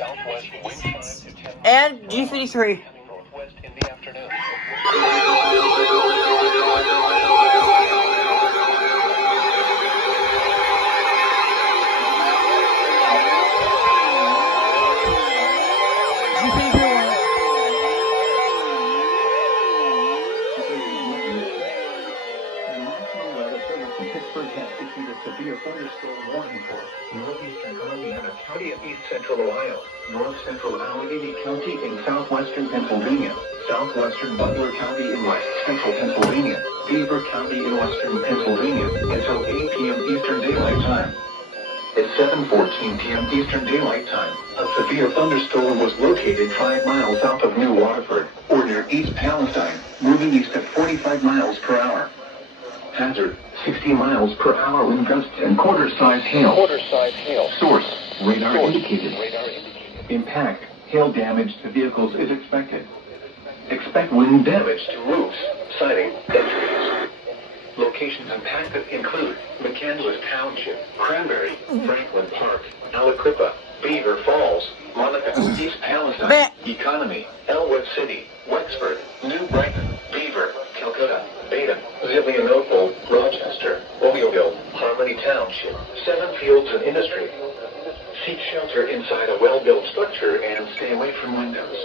Southwest wind 5 to 10 miles. And G53. Heading northwest in the afternoon. Pittsburgh has issued a severe thunderstorm warning for northeastern Columbiana County and east central Ohio, north central Allegheny County in southwestern Pennsylvania, southwestern Butler County in west central Pennsylvania, Beaver County in western Pennsylvania, until 8 p.m. Eastern Daylight Time. At 7:14 p.m. Eastern Daylight Time, a severe thunderstorm was located 5 miles south of New Waterford, or near East Palestine, moving east at 45 miles per hour. Hazard, 60 miles per hour wind gusts and quarter-size hail. Source, radar indicated. Impact, hail damage to vehicles is expected. Expect wind damage to roofs, siding, and trees. Locations impacted include McCandless Township, Cranberry, Franklin Park, Aliquippa, Beaver Falls, Monica, East Palestine, Economy, Elwood City, Wexford, New Brighton, Beaver, Calcutta, Baden, Zillionople, Rochester, Ovioville, Harmony Township, Seven Fields and Industry. Seek shelter inside a well-built structure and stay away from windows.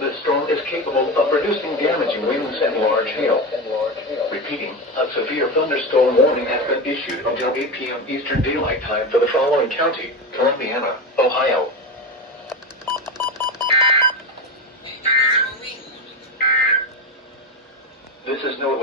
The storm is capable of producing damaging winds and large hail. Repeating, a severe thunderstorm warning has been issued until 8 p.m. Eastern Daylight Time for the following county: Columbiana, Ohio. This is no